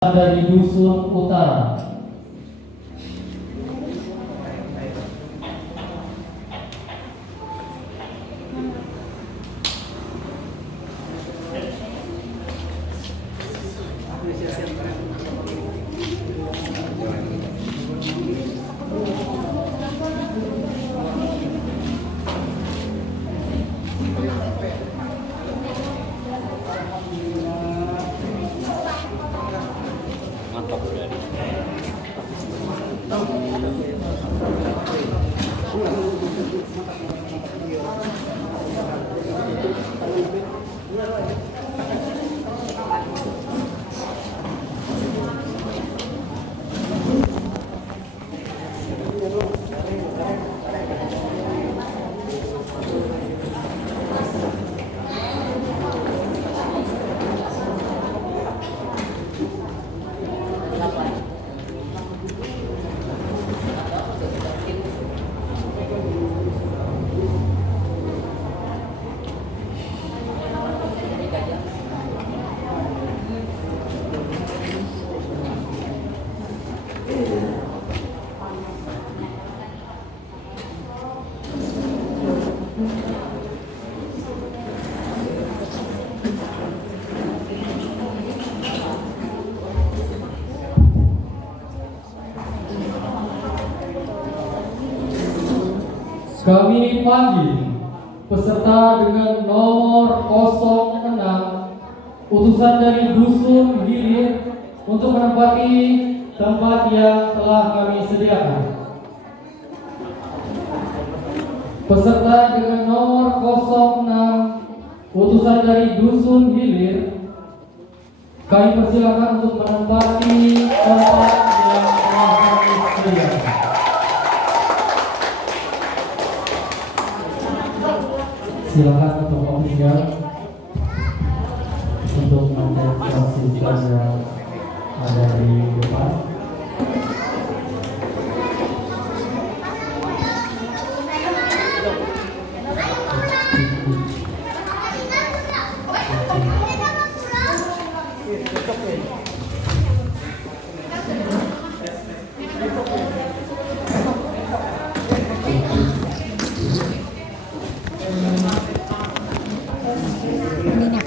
dari Dusun Utara. Kami panggil peserta dengan nomor 06 utusan dari Dusun Hilir untuk menempati tempat yang telah kami sediakan. Peserta dengan nomor 06 utusan dari Dusun Hilir, kami persilakan untuk menempati tempat yang telah kami sediakan. Silakan untuk ofisial untuk mendemonstrasikan yang ada di depan.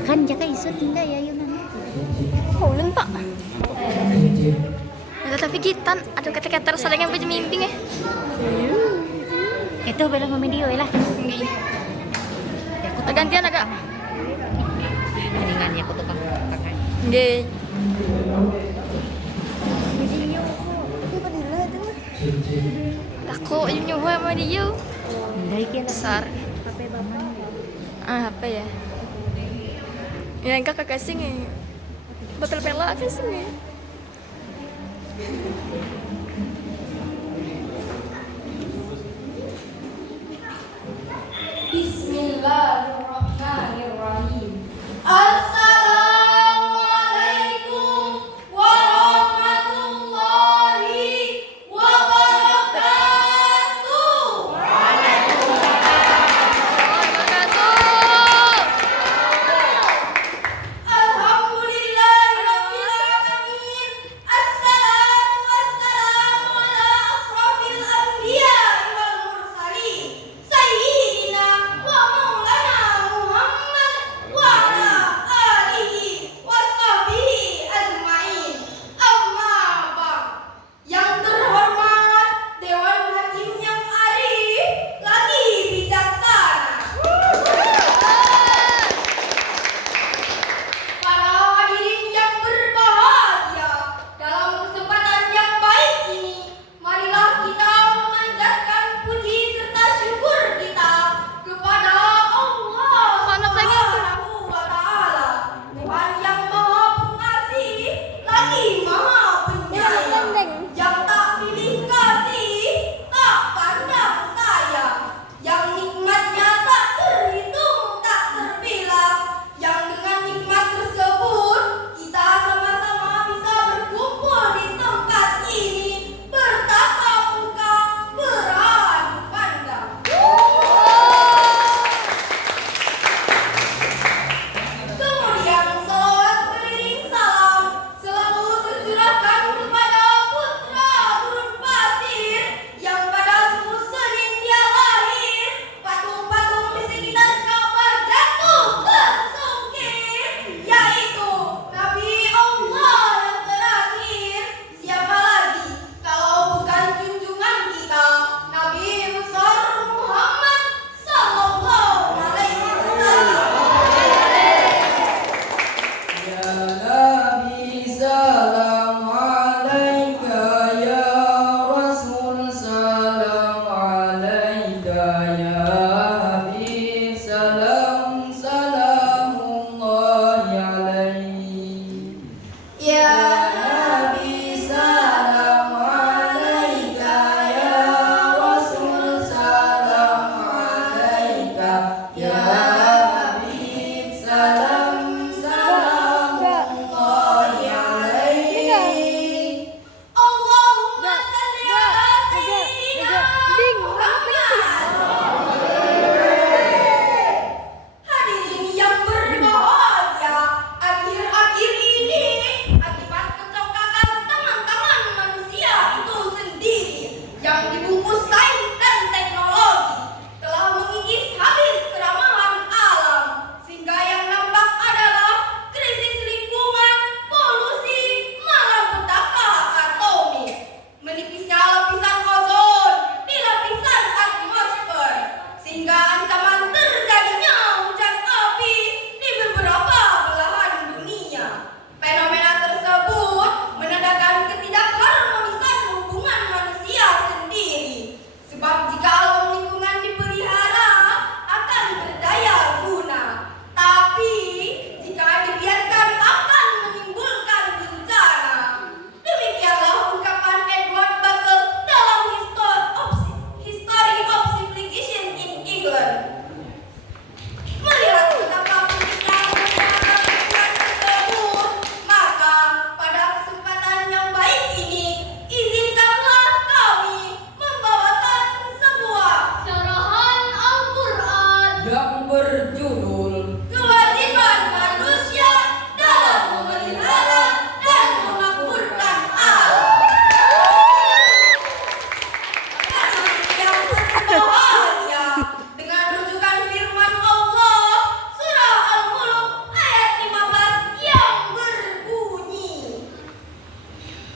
Kan jaga isu tinggal ya Yunan. Ulun pak. Ya, tapi kita aduh kata-kata saling yang mimpi ya. Itu belum video lah. Ya, aku gantian agak. Mendingan ya aku tukang pakai. Nggih. Aku nyoba sama dia. Dari kian besar. HP baman. HP ya. Ya enggak kakak sing betul pela apa sing Bismillahirrahmanirrahim. Assalamualaikum warahmatullahi wabarakatuh. Alhamdulillahirabbil alamin. Assalatu wassalamu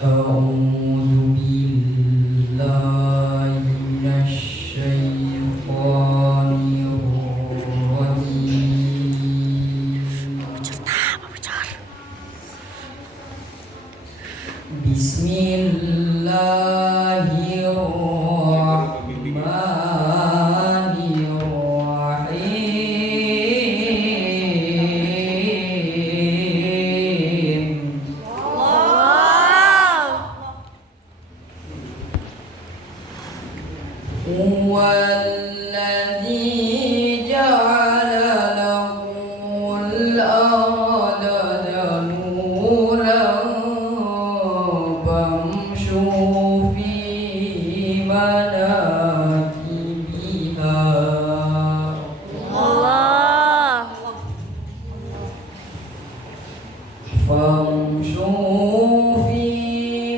أعوذ بالله من الشيطان الرجيم بسم الله الرحمن الرحيم هو الذي جعل لكم الأرض ذلولا فامشوا في مناكبها فامشوا في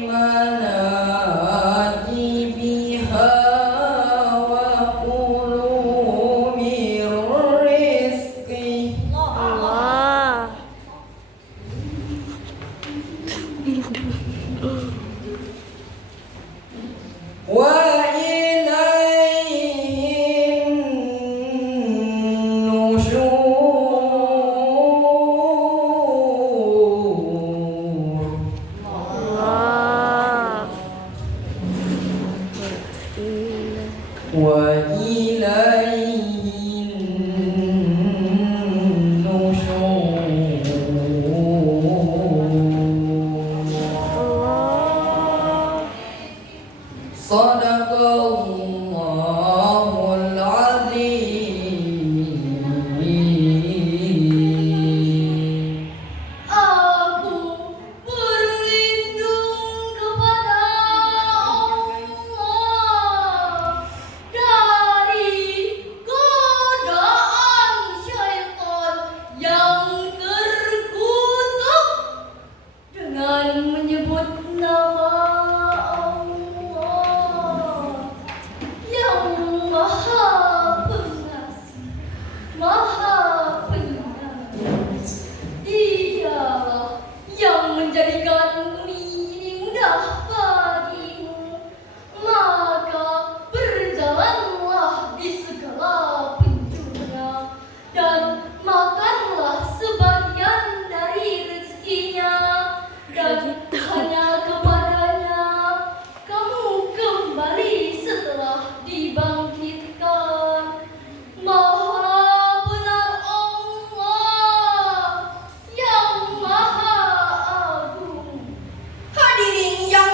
مناكبها وكلوا من رزقه وإليه النشور وإليه النشور صدق الله العظيم. Aku berlindung kepada Allah dari godaan syaitan yang terkutuk dengan menyebut nama Allah yang Maha Pengasih, Maha Penyayang. Dialah yang menjadikan bumi ini mudah bagimu, maka berjalanlah di segala penjurnya dan makanlah sebagian dari rezekinya, dan hanya kepadanya kamu kembali setelah dibangkitkan. Maha benar Allah yang Maha Agung. Hadirin yang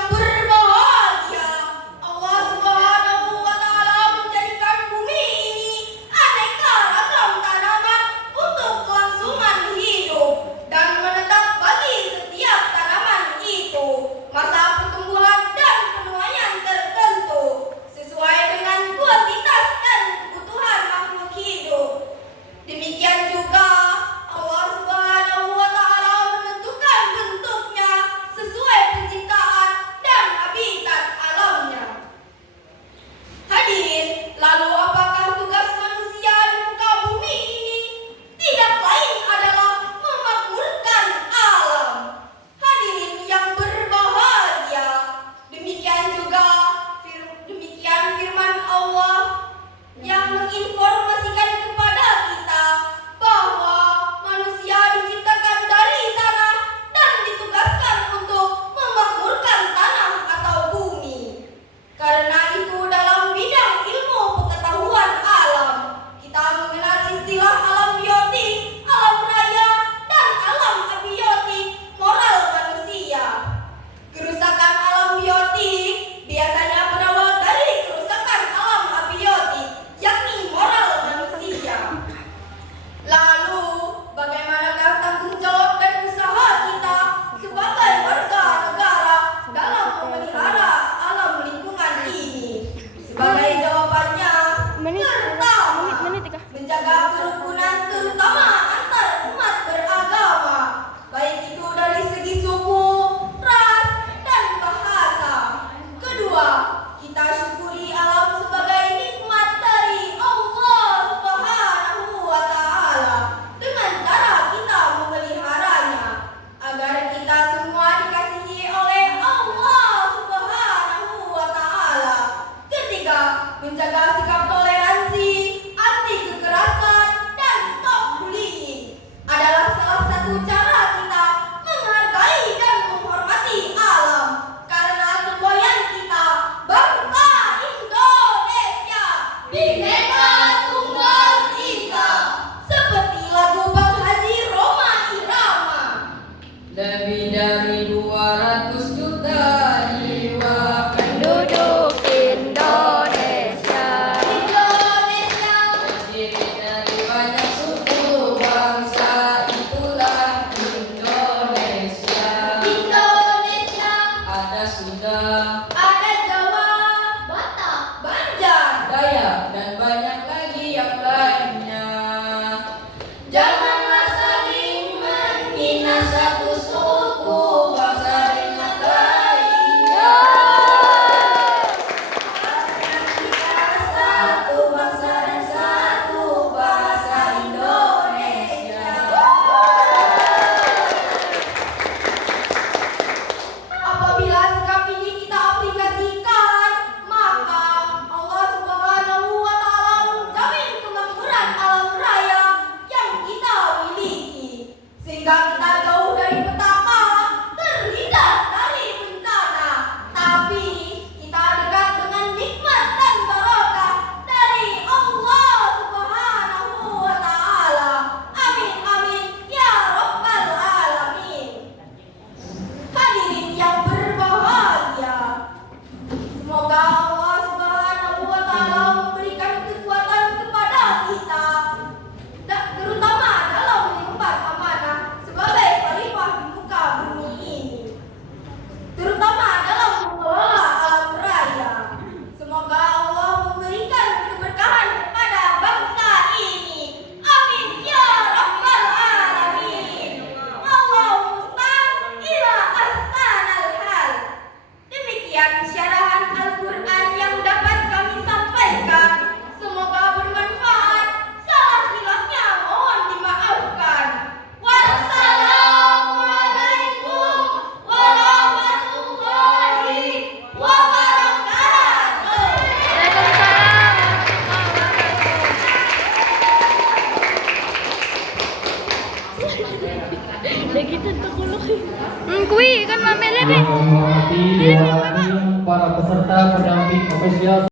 Kui kan mame lebe. Yang kami hormati, diwakili para peserta pendamping ofisial